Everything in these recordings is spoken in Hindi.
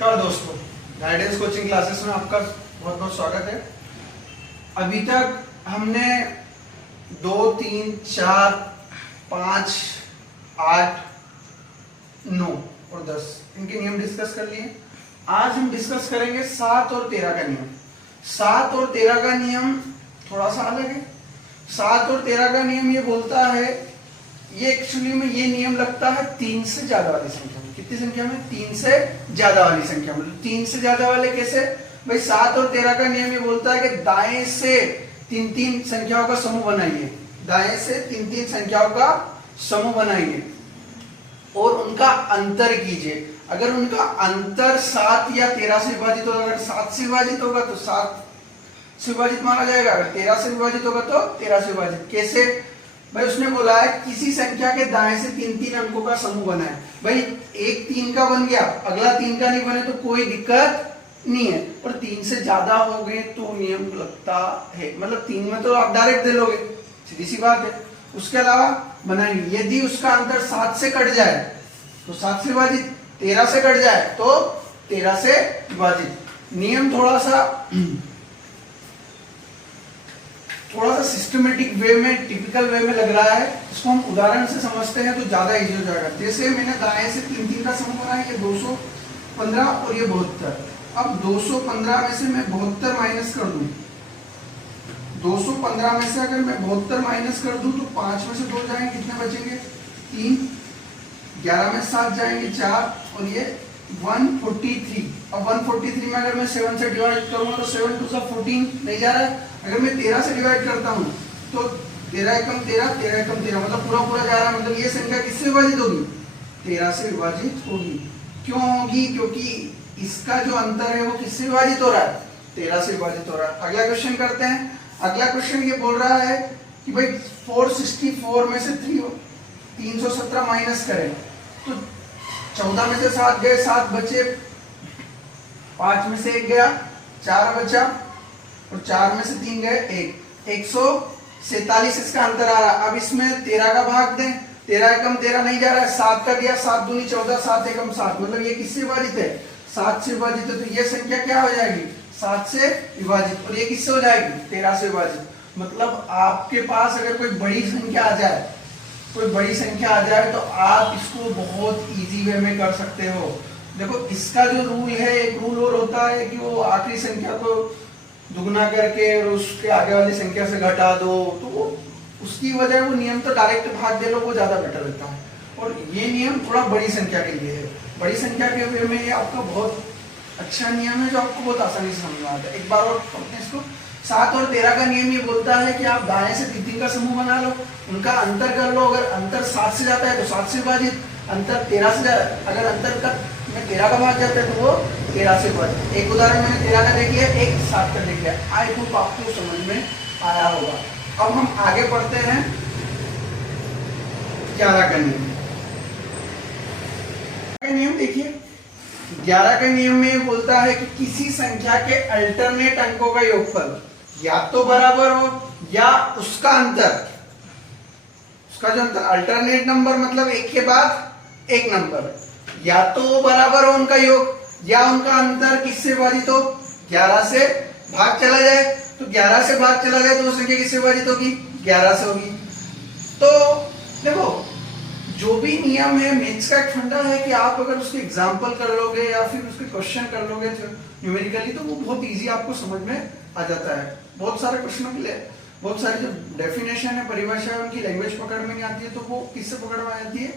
नमस्कार दोस्तों, गाइडेंस कोचिंग क्लासेस में आपका बहुत बहुत स्वागत है। अभी तक हमने 2, 3, 4, 5, 8, 9 और 10 इनके नियम डिस्कस कर लिए। आज हम डिस्कस करेंगे 7 और 13 का नियम। 7 और 13 का नियम थोड़ा सा अलग है। 7 और 13 का नियम ये बोलता है, ये एक्चुअली में ये नियम लगता है 3 से ज्यादा वाली संख्या में। कितनी संख्या में? 3 से ज्यादा वाली संख्या में। 3 से ज्यादा वाले कैसे भाई? 7 और 13 का नियम ये बोलता है कि दाएं से 3-3 संख्याओं का समूह बनाइए। दाएं से 3-3 संख्याओं का समूह बनाइए और उनका अंतर कीजिए। अगर उनका अंतर 7 या 13 से विभाजित होगा, अगर 7 से विभाजित होगा तो 7 से विभाजित माना जाएगा, अगर 13 से विभाजित होगा तो 13 से विभाजित। कैसे भाई? उसने बोला है किसी संख्या के दाएं से 3-3 अंकों का समूह बनाए। भाई एक 3 का बन गया, अगला 3 का नहीं बने तो कोई दिक्कत नहीं है, पर 3 से ज्यादा हो गए तो नियम लगता है। मतलब 3 में तो आप डायरेक्ट दे लोगे, सीधी सी बात है। उसके अलावा बनाएंगे, यदि उसका अंतर 7 से कट जाए तो 7 से विभाजित, 13 से कट जाए तो 13 से विभाजित। नियम थोड़ा सा सिस्टमेटिक वे में, टिपिकल वे में लग रहा है। इसको हम उदाहरण से समझते हैं तो ज्यादा इजी हो जाएगा। जैसे मैंने दाएं से 3-3 का समूह बनाया, ये 215 और ये 72। अब 215 में से मैं 72 माइनस कर दूं, 215 में से अगर मैं 72 माइनस कर दूं तो 5 में से 2 जाएंगे, कितने बचेंगे? 3। 11 में 7 जाएंगे 4 और ये 143। अब 143 में अगर मैं 7 से डिवाइड करूंगा तो 7 2 14 नहीं जा रहा है। अगर मैं 13 से डिवाइड करता हूं तो 13 एकम 13, 13 एकम 13, मतलब पूरा जा रहा है। मतलब ये संख्या किससे विभाजित होगी? 13 से विभाजित होगी। क्यों होगी? क्योंकि इसका जो अंतर है वो किससे विभाजित हो रहा है? 13 से विभाजित हो रहा है। अगला क्वेश्चन करते हैं। अगला क्वेश्चन ये बोल रहा है कि भाई 464 में से 317 माइनस करें तो 14 में से 7 गए, 7 बचे, 5 में से 1 गया, 4 बचा और 4 में से 3 गए, 1। 147 इसका अंतर आ रहा। अब इसमें 13 का भाग दें, 13 एकम 13 नहीं जा रहा है, 7 का दिया, 7 दूनी 14, 7 एकम 7, मतलब ये किससे विभाजित है? 7 से विभाजित है। तो ये संख्या क्या हो जाएगी? 7 से विभाजित। और ये किससे हो जाएगी? 13 से विभाजित। मतलब आपके पास अगर कोई बड़ी संख्या आ जाए, तो आप इसको बहुत इजी वे में कर सकते हो। देखो इसका जो रूल है, एक रूल और होता है कि वो आखिरी संख्या को दुगना करके और उसके आगे वाली संख्या से घटा दो, तो वो उसकी वजह, वो नियम तो डायरेक्ट भाग दे लो, वो ज्यादा बेटर रहता है। और ये नियम थोड़ा बड़ी संख्या के लिए है। बड़ी संख्या के वे में ये आपका बहुत अच्छा नियम है जो आपको बहुत आसानी से समझ में आता है। एक बार और पढ़ते हैं इसको। 7 और 13 का नियम ये बोलता है कि आप दाएं से 3-3 का समूह बना लो, उनका अंतर कर लो। अगर अंतर 7 से जाता है तो 7 से विभाजित, अंतर 13 से अगर अंतर का में 13 का भाग जाता है तो वो 13 से विभाजित। एक उदाहरण मैंने 13 का देख लिया, एक 7 का देख लिया। आई होप आपको समझ में आया होगा। अब हम आगे पढ़ते हैं 11 का नियम। नियम देखिए, 11 के नियम में बोलता है कि किसी संख्या के अल्टरनेट अंकों का योगफल या तो बराबर हो या उसका अंतर, उसका जो अंतर, अल्टरनेट नंबर मतलब एक के बाद एक नंबर, या तो बराबर हो उनका योग या उनका अंतर किससे विभाजित हो? 11 से भाग चला जाए। तो 11 से भाग चला जाए तो वो संख्या किससे विभाजित होगी? 11 से होगी। तो देखो जो भी नियम है, मैथ्स का एक फंडा है कि आप अगर उसके एग्जाम्पल कर लोगे या फिर उसके क्वेश्चन कर लोगे न्यूमेरिकली तो वो बहुत इजी आपको समझ में आ जाता है। बहुत सारे क्वेश्चनों के लिए बहुत सारी जो डेफिनेशन है, परिभाषा है, उनकी लैंग्वेज पकड़ में नहीं आती है तो वो किससे पकड़ में आ जाती है?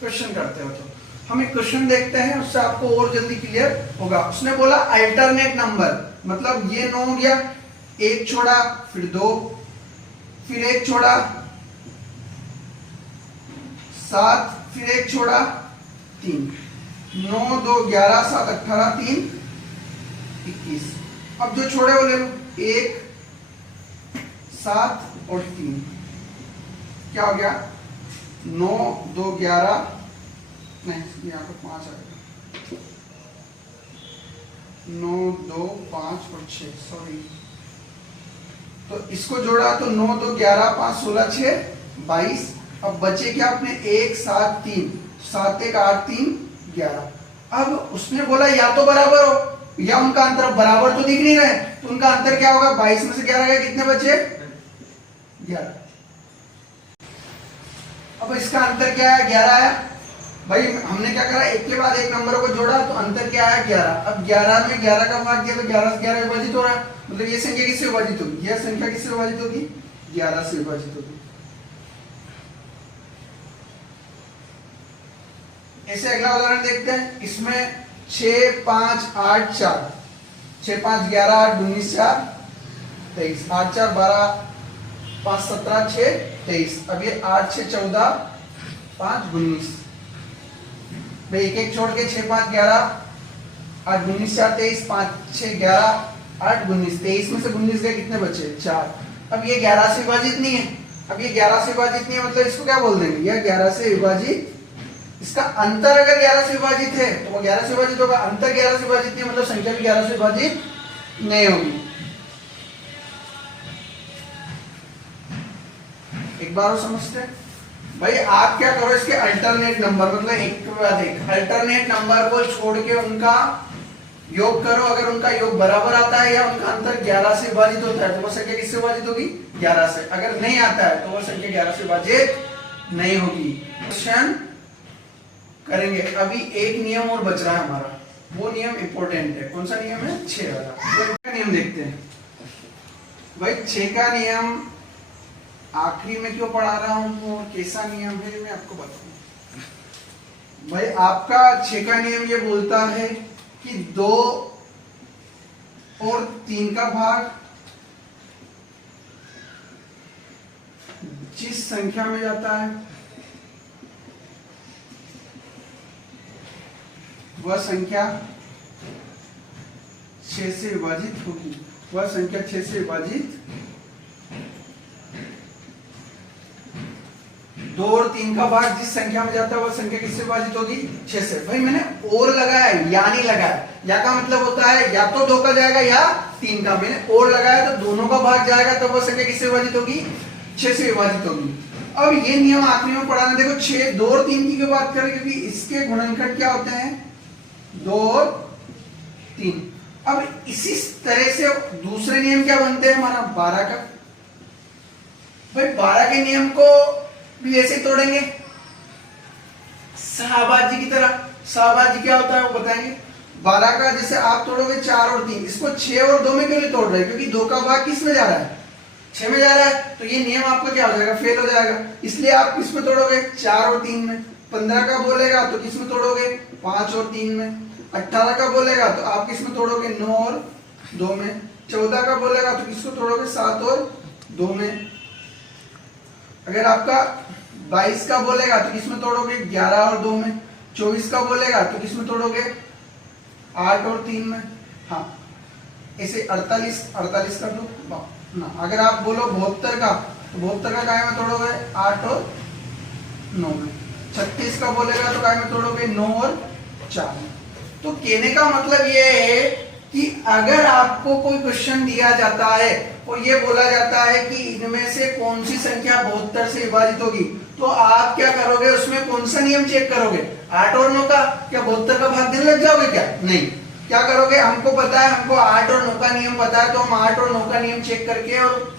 क्वेश्चन करते हो। तो हम एक क्वेश्चन देखते हैं, उससे आपको और जल्दी क्लियर होगा। उसने बोला अल्टरनेट नंबर, मतलब ये 9 हो गया, 1 छोड़ा, फिर 2, फिर 1 छोड़ा, 7, फिर 1 छोड़ा, 3। 9 2 11 7 18 3 21। अब जो छोड़े वो ले लो, 1 7 और 3, क्या हो गया? 9 2 11, नहीं यहाँ पर 5 आएगा, 9 2 5 और 6, सॉरी। तो इसको जोड़ा तो 9 2 11 5 16 6 22। अब बचे क्या अपने? 1 7 3, 7 1 8 3 11। अब उसने बोला या तो बराबर हो या उनका अंतर बराबर, तो दिख नहीं रहे, तो उनका अंतर क्या होगा, 22 में से 11 गए, कितने बचे 11। अब इसका अंतर क्या है, 11 आया। भाई हमने क्या करा, एक के बाद एक नंबरों को जोड़ा तो अंतर क्या आया 11। अब 11 में 11 का भाग दिया तो 11 से 11 विभाजित हो रहा है, मतलब ये संख्या किससे विभाजित होगी, यह संख्या किससे विभाजित होगी, 11 से विभाजित होगी। ऐसे अगला उदाहरण देखते हैं, इसमें 6 5 8 4, 6 5 11 8 19 4 23, 8 4 12 5 17 6 23। अब ये 8 6 14 5 19, भाई एक एक छोड़ के 6 5 11 8 19 4 23, 5 6 11 8 19, 23 में से 19 गए, कितने बचे 4। अब ये 11 से विभाजित नहीं है, अब ये 11 से विभाजित नहीं है, मतलब इसको क्या बोल देंगे, यह 11 से विभाजित, इसका अंतर अगर 11 से विभाजित है तो वो 11 से विभाजित होगा, अंतर 11 से विभाजित नहीं मतलब संख्या भी 11 से विभाजित नहीं होगी। एक बार और समझते हैं, भाई आप क्या करो, इसके अल्टरनेट नंबर, मतलब एक के बाद एक अल्टरनेट नंबर को छोड़ के उनका योग करो, अगर उनका योग बराबर आता है या उनका अंतर 11 से विभाजित होता है तो वो संख्या किससे विभाजित होगी, 11 से। अगर नहीं आता है तो वो संख्या 11 से विभाजित नहीं होगी। क्वेश्चन करेंगे, अभी एक नियम और बच रहा है हमारा, वो नियम इंपॉर्टेंट है, कौन सा नियम है, 6 वाला। तो नियम देखते हैं भाई, 6 का नियम आखिरी में क्यों पढ़ा रहा हूं और कैसा नियम है मैं आपको बताऊं। भाई आपका 6 का नियम ये बोलता है कि 2 और 3 का भाग जिस संख्या में जाता है वह संख्या 6 से विभाजित होगी, वह संख्या 6 से विभाजित, 2 और 3 का भाग जिस संख्या में जाता है वह संख्या किससे विभाजित होगी, 6 से। भाई मैंने और लगाया, या नहीं लगाया, या का मतलब होता है या तो 2 का जाएगा या 3 का, मैंने और लगाया तो दोनों का भाग जाएगा तो वह संख्या किससे विभाजित होगी, 6 से विभाजित होगी। अब ये नियम आखिरी में पढ़ाना, देखो 6 2 और 3 की बात करें क्योंकि इसके गुणनखंड क्या होते हैं, 2 और 3। अब इसी तरह से दूसरे नियम क्या बनते हैं हमारा, 12 का। भाई 12 के नियम को भी ऐसे ही तोड़ेंगे शाहबाजी की तरह। शाहबाजी क्या होता है वो बताएंगे। 12 का जैसे आप तोड़ोगे 4 और 3, इसको 6 और 2 में क्यों नहीं तोड़ रहे, क्योंकि 2 का भाग किस में जा रहा है, 6 में जा रहा है, तो ये नियम आपका क्या हो जाएगा, फेल हो जाएगा। इसलिए आप किस में तोड़ोगे, 4 और 3 में। 15 का बोलेगा तो किस में तोड़ोगे, 5 और 3 में। 18 का बोलेगा तो आप किस में तोड़ोगे, 9 और 2 में। 14 का बोलेगा तो किसको तोड़ोगे, 7 और 2 में। अगर आपका 22 का बोलेगा तो किसमें तोड़ोगे, 11 और 2 में। 24 का बोलेगा तो किसमें तोड़ोगे, 8 और 3 में। हाँ ऐसे 48 का दो ना। अगर आप बोलो 72 का तो 72 का काय में तोड़ोगे, 8 और 9 में। 36 का बोलेगा तो काय में तोड़ोगे, 9 और 4 में। तो कहने का मतलब ये है कि अगर आपको कोई क्वेश्चन दिया जाता है और ये बोला जाता है कि इनमें से कौन सी संख्या 72 से विभाजित होगी, तो आप क्या करोगे, उसमें कौन सा नियम चेक करोगे, 8 और 9 का। क्या 72 का भाग देने लग जाओगे, क्या नहीं, क्या करोगे, हमको पता है, हमको 8 और 9 का नियम पता है, तो हम 8 और 9 का नियम चेक करके और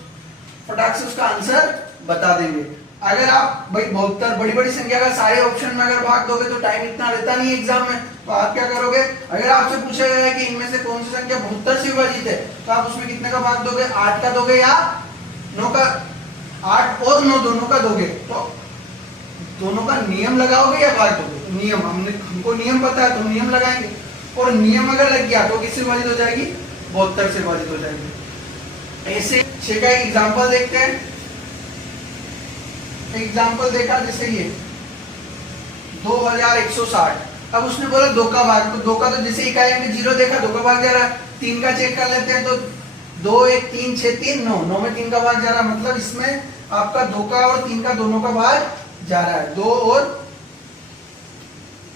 फटाक से उसका आंसर बता देंगे। अगर आप भाई 72 बड़ी बड़ी संख्या का सारे ऑप्शन में अगर भाग दोगे तो टाइम इतना रहता नहीं एग्जाम में, तो आप क्या करोगे, अगर आपसे पूछा गया है कि इनमें से कौन सी संख्या 72 से विभाजित है, तो आप उसमें कितने का भाग दोगे, 8 का दोगे या 9 का, 8 और 9 दोनों का दोगे, तो दोनों का नियम लगाओगे या भाग दोगे, नियम, हमको नियम पता है तो नियम लगाएंगे, और नियम अगर लग गया तो किससे विभाजित हो जाएगी, 72 से विभाजित हो जाएगी। ऐसे 6 का एग्जाम्पल देखते हैं। एग्जाम्पल देखा जैसे ये 2160, अब उसने बोला 2 का भाग, तो 2 का तो जैसे इकाई में 0 देखा, 2 का भाग जा रहा है। 3 का चेक कर लेते हैं, तो 2 1 3 6 3 9, 9 में 3 का भाग जा रहा है, मतलब इसमें आपका 2 का और 3 का दोनों का भाग जा रहा है। 2 और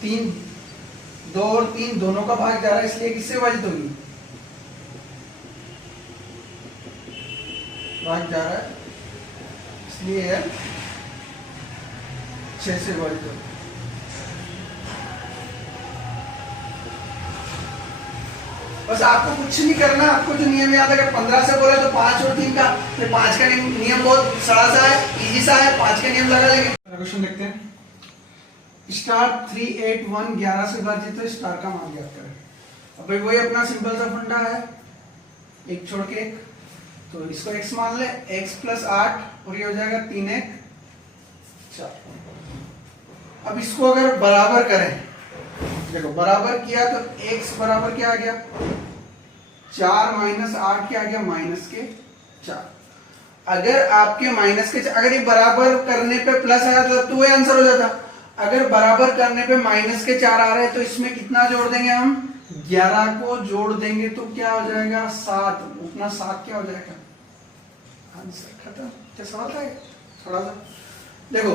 3 दोनों का भाग जा रहा है, इसलिए किससे विभाजित होगी, भाग जा रहा है, इसलिए 6 से विभाजित होगी। बस आपको कुछ नहीं करना, आपको जो नियम याद है, अगर 15 से बोला तो 5 और 3 का, फिर 5 का नियम बहुत सड़ा सा है, इजी सा है, 5 का नियम लगा लेंगे। क्वेश्चन देखते हैं। स्टार 3 8 1 11 से विभाजित है, स्टार का मान ज्ञात करें। अब भाई वही अपना सिंपल सा फंडा है, एक छोड़ के एक, तो इसको x मान ले, x प्लस 8 और ये हो जाएगा 3 1 4। अब इसको अगर बराबर करें, देखो बराबर किया तो x बराबर क्या आ गया, 4 माइनस 8 क्या आ गया, माइनस के 4। अगर आपके माइनस के, अगर ये बराबर करने पे प्लस आया तो वही आंसर हो जाता। अगर बराबर करने पे माइनस के 4 आ रहे हैं तो इसमें कितना जोड़ देंगे हम, 11 को जोड़ देंगे तो क्या हो जाएगा, 7। उतना 7 क्या हो जाएगा, आंसर खत्म। क्या सवाल था थोड़ा सा, देखो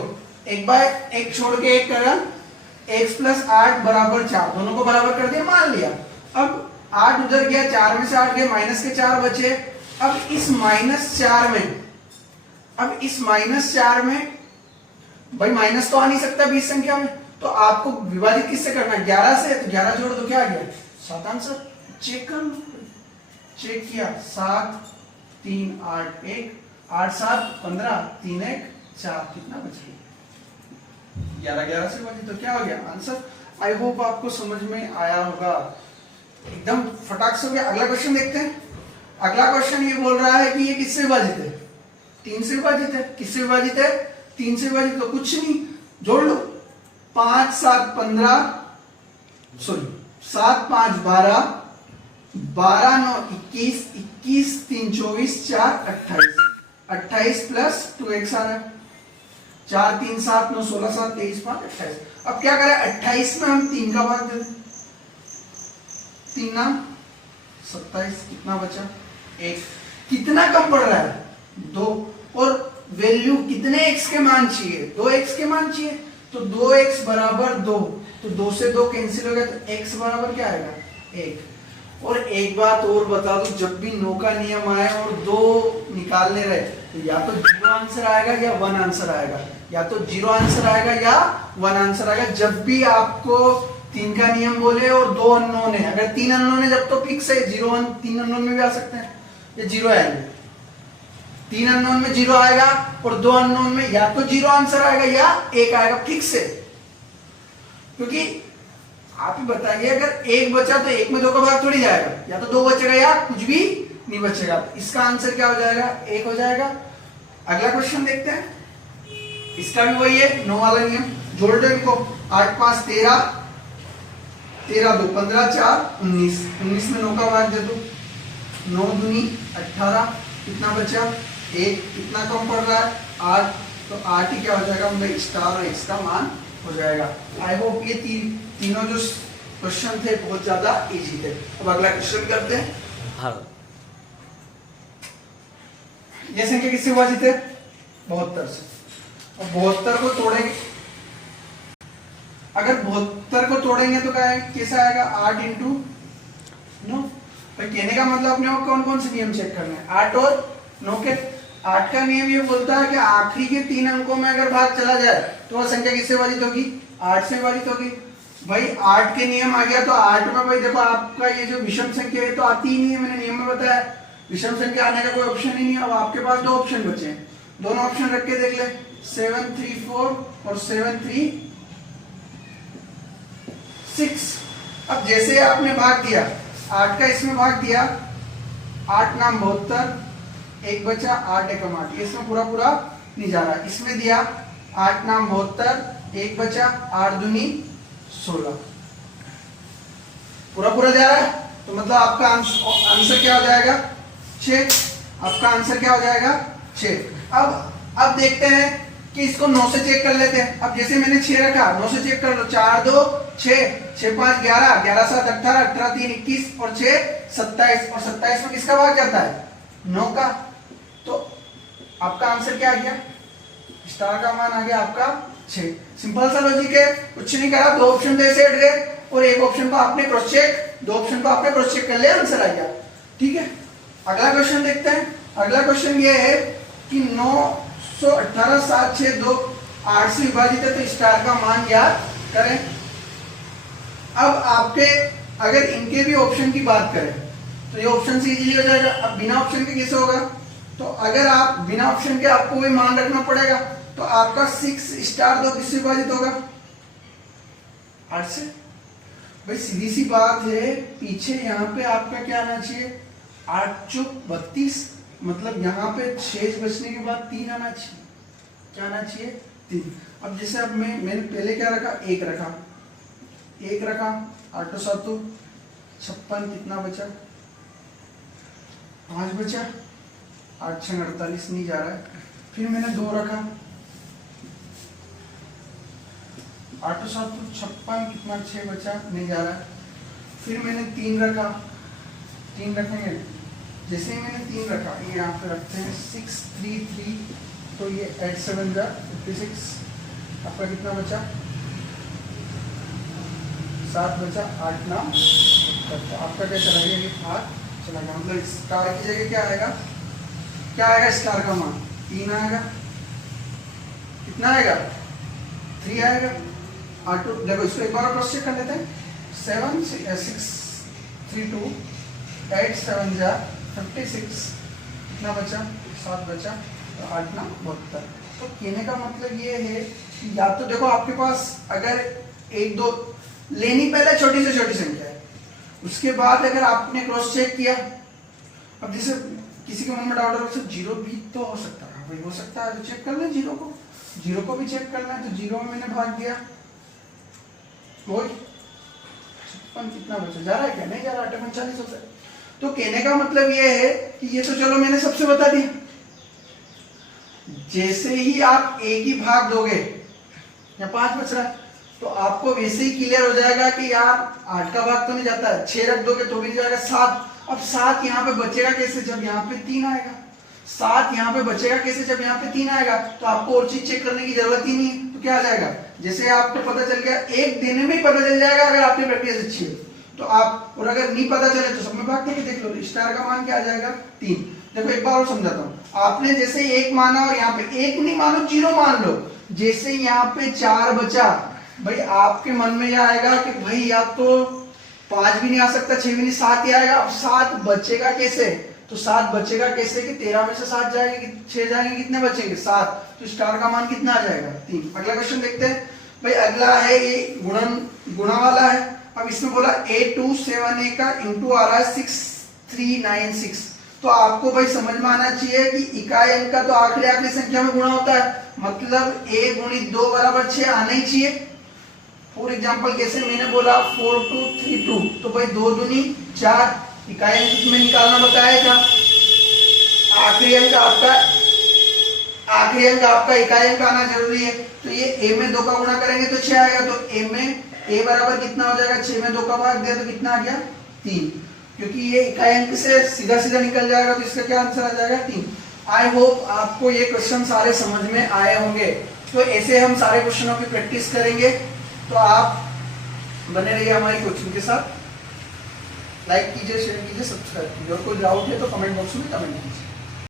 एक बार एक छोड़ के एक करा, x प्लस 8 बराबर 4, दोनों को बराबर कर दिया, मान लिया। अब 8 उधर गया, 4 में से 8 गया, माइनस के 4 बचे। अब इस माइनस 4 में, अब इस माइनस 4 में भाई माइनस तो आ नहीं सकता 20 संख्या में, तो आपको विभाजित किससे करना है, 11 से, तो 11 जोड़ दो, क्या आ गया, 7 आंसर। चेक कर लो, चेक किया, 7 3 8 1 8 7 15 3 1 4, कितना बच गया, 11 11 से बची, तो क्या हो गया आंसर। आई होप आपको समझ में आया होगा, एकदम फटाक से हो गया। अगला क्वेश्चन देखते हैं। अगला क्वेश्चन ये बोल रहा है कि ये किससे विभाजित है, 3 से विभाजित है। किससे विभाजित है, 3 से विभाजित, तो कुछ नहीं, जोड़ लो, 5 7 15, सॉरी 7 5 12, 12 9 21, 21 3 24, 4 28, 28 प्लस 2x आ रहा है, 4 3 7 9 16 7 23 5 28। अब क्या करें, 28 में हम 3 का भाग दे दें, 3 ना 27, कितना बचा 1। कितना कम पड़ रहा है, 2, और वैल्यू कितने x के मान चाहिए, 2x के मान चाहिए, तो 2x बराबर 2, तो 2 से 2 कैंसिल हो गया, तो x बराबर क्या आएगा, 1। और एक बात और बता दो, जब भी नो का नियम आए और 2 निकालने रहे, तो या तो 0 आंसर आएगा या 1 आंसर आएगा, या तो 0 आंसर आएगा या 1 आंसर आएगा। जब भी आपको 3 का नियम बोले और 2 अननोन है, अगर 3 अननोन है जब तो फिक्स है, 0 1 3 अननोन में भी आ सकते हैं, ये 0 आएंगे, 3 अननोन में 0 आएगा और 2 अननोन में या तो 0 आंसर आएगा या 1 आएगा, फिक्स है। क्योंकि आप ही बताइए, अगर 1 बचा तो 1 में 2 का भाग थोड़ी जाएगा, या तो 2 बचेगा या कुछ भी नहीं बचेगा। इसका आंसर क्या हो जाएगा, 1 हो जाएगा। अगला क्वेश्चन देखते हैं, इसका भी वही है, 9 वाला नियम। जोड़ दो इनको, 8 5 13, 13 2 15 4 19, 19 में 9 का भाग दे दो, 9 दूनी 18, कितना बचा 1, कितना कम पड़ रहा है 8, तो 8 ही क्या हो जाएगा, मतलब स्टार और x का मान हो जाएगा। आई होप ये तीनों जो क्वेश्चन थे बहुत ज्यादा इजी थे। अब अगला क्वेश्चन करते हैं। हाँ, ये संख्या किससे विभाजित है, 72 से। अब 72 को तोड़ेंगे, अगर 72 को तोड़ेंगे तो क्या है, कैसा आएगा, 8 इंटू 9। भाई कहने का मतलब अपने को कौन कौन से नियम चेक करने हैं, 8 और 9 के। 8 का नियम ये बोलता है कि आखिरी के 3 अंकों में अगर भाग चला जाए तो वह संख्या किससे विभाजित होगी, 8 से विभाजित होगी। भाई 8 के नियम आ गया, तो 8 में भाई देखो आपका ये जो विषम संख्या है तो आती ही नहीं है, मैंने नियम में बताया विषम संख्या आने का कोई ऑप्शन ही नहीं है। अब आपके पास 2 ऑप्शन बचे हैं, दोनों ऑप्शन रख के देख ले, 7 3 4 और 7 3 6। अब जैसे आपने भाग दिया, 8 का इसमें भाग दिया, 8 नाम 72, 1 बचा, 8 एकम 8, ये इसमें पूरा पूरा नहीं जा रहा। इसमें दिया 8 नाम 72, 1 बचा, 8 दूनी 16, पूरा पूरा जा रहा है, तो मतलब आपका आंसर क्या हो जाएगा, 6। आपका आंसर क्या हो जाएगा, 6। अब देखते हैं कि इसको 9 से चेक कर लेते हैं। अब जैसे मैंने 6 रखा, 9 से चेक कर लो, 4 2 6, 6 5 11, 11 7 18, 18 3 21 और 6 27, और 27 में किसका भाग जाता है, 9 का। तो आपका आंसर क्या आ गया, स्टार का मान आ गया आपका 6। सिंपल सा लॉजिक है, कुछ नहीं करा, 2 ऑप्शन तो ऐसे हट गए और एक ऑप्शन को आपने क्रॉस चेक, 2 ऑप्शन को आपने क्रॉस चेक कर लिया, आंसर आ गया। ठीक है, अगला क्वेश्चन देखते हैं। अगला क्वेश्चन ये है कि 918 7 6 2 8 से विभाजित है, तो स्टार का मान ज्ञात करें। अब आपके अगर इनके भी ऑप्शन की बात करें तो ये ऑप्शन से इजीली हो जाएगा। अब बिना ऑप्शन के कैसे होगा, तो अगर आप बिना ऑप्शन के आपको वही मान रखना पड़ेगा, तो आपका 6 स्टार 2 किससे विभाजित होगा, 8 से। भाई सीधी सी बात है, पीछे यहाँ पे आपका क्या आना चाहिए, 8 चौक 32, मतलब यहाँ पे 6 बचने के बाद 3 आना चाहिए। क्या आना चाहिए, 3। अब जैसे अब मैंने पहले क्या रखा, 1 रखा, 8 तो 7 56, कितना बचा, 5 बचा, 8 6 48 नहीं जा रहा है। फिर मैंने 2 रखा, 8 तो 7 56, कितना 6 बचा, नहीं जा रहा है। फिर मैंने 3 रखा, 3 रखेंगे, जैसे ही मैंने 3 रखा, ये यहाँ पे रखते हैं 6 3 3, तो ये 8 7 जा 56, आपका कितना बचा, 7 बचा, 8 9 तो आपका क्या चला गया, ये 8 चला गया। मतलब स्टार की जगह क्या आएगा, क्या आएगा स्टार का मान, 3 आएगा, कितना आएगा, 3 आएगा। 8 देखो इसको एक बार क्रॉस चेक कर लेते हैं, 7 6 3 2 8 7 जा 56, कितना बचा, 7 बचा, तो 8 9 72। तो कहने का मतलब ये है कि या तो देखो आपके पास अगर 1 2 लेनी पहले छोटी से छोटी संख्या है, उसके बाद अगर आपने क्रॉस चेक किया, अब जैसे किसी के मन में डाउट हो, जीरो भी तो हो सकता है, भाई हो सकता है, तो चेक कर लें, जीरो को भी चेक करना है, तो जीरो में मैंने भाग दिया, वही 56, कितना बचा, जा रहा है क्या, नहीं जा रहा, 48 होता है। तो कहने का मतलब ये है कि ये तो चलो मैंने सबसे बता दिया, जैसे ही आप एक ही भाग दोगे या 5 बच रहा है, तो आपको वैसे ही क्लियर हो जाएगा कि यार 8 का भाग तो नहीं जाता है, 6 रख दोगे तो भी नहीं जाएगा, 7। अब 7 यहाँ पे बचेगा कैसे, जब यहाँ पे 3 आएगा, 7 यहाँ पे बचेगा कैसे, जब यहाँ पे 3 आएगा, तो आपको और चीज चेक करने की जरूरत ही नहीं है। तो क्या आ जाएगा, जैसे आपको पता चल गया, एक देने में ही पता चल जाएगा अगर आपकी प्रैक्टिस अच्छी है तो आप, और अगर नहीं पता चले तो सब में भाग करके देख लो, स्टार का मान क्या आ जाएगा, 3। देखो एक बार और समझाता हूँ, आपने जैसे 1 माना और यहाँ पे 1 नहीं मानो, 0 मान लो, जैसे यहाँ पे 4 बचा, भाई आपके मन में यह आएगा कि भाई या तो 5 भी नहीं आ सकता, 6 भी नहीं, 7 ही आएगा। अब 7 बचेगा कैसे, तो 7 बचेगा कैसे कि 13 में से 7 जाएंगे, 6 जाएंगे, कितने बचेंगे, 7। तो स्टार का मान कितना आ जाएगा, 3। अगला क्वेश्चन देखते हैं। भाई अगला है ये गुणा वाला है। अब इसमें बोला A27A का इंटू आ रहा है 6396। तो आपको भाई समझ में आना चाहिए कि इकाई अंक का तो आखिरी संख्या में गुणा होता है, मतलब A गुणित 2 बराबर 6 आना ही चाहिए। फॉर एग्जाम्पल कैसे, मैंने बोला 4 2 3 2, तो भाई 2 दूनी 4, इकाई अंक में निकालना बताया था। आखिरी अंक आपका इकाई अंक आना जरूरी है, तो ये A में 2 का गुणा करेंगे तो 6 आएगा, तो A में A बराबर कितना हो जाएगा, 6 में 2 का भाग दिया तो कितना आ गया, 3, क्योंकि ये इकाई अंक से सीधा सीधा निकल जाएगा, तो इसका क्या आंसर आ जाएगा, 3। आई होप आपको ये क्वेश्चन सारे समझ में आए होंगे। तो ऐसे हम सारे क्वेश्चनों की प्रैक्टिस करेंगे, तो आप बने रहिए हमारी कोचिंग के साथ। लाइक कीजिए, शेयर कीजिए, सब्सक्राइब कीजिए, और कोई डाउट है तो कमेंट बॉक्स में कमेंट कीजिए।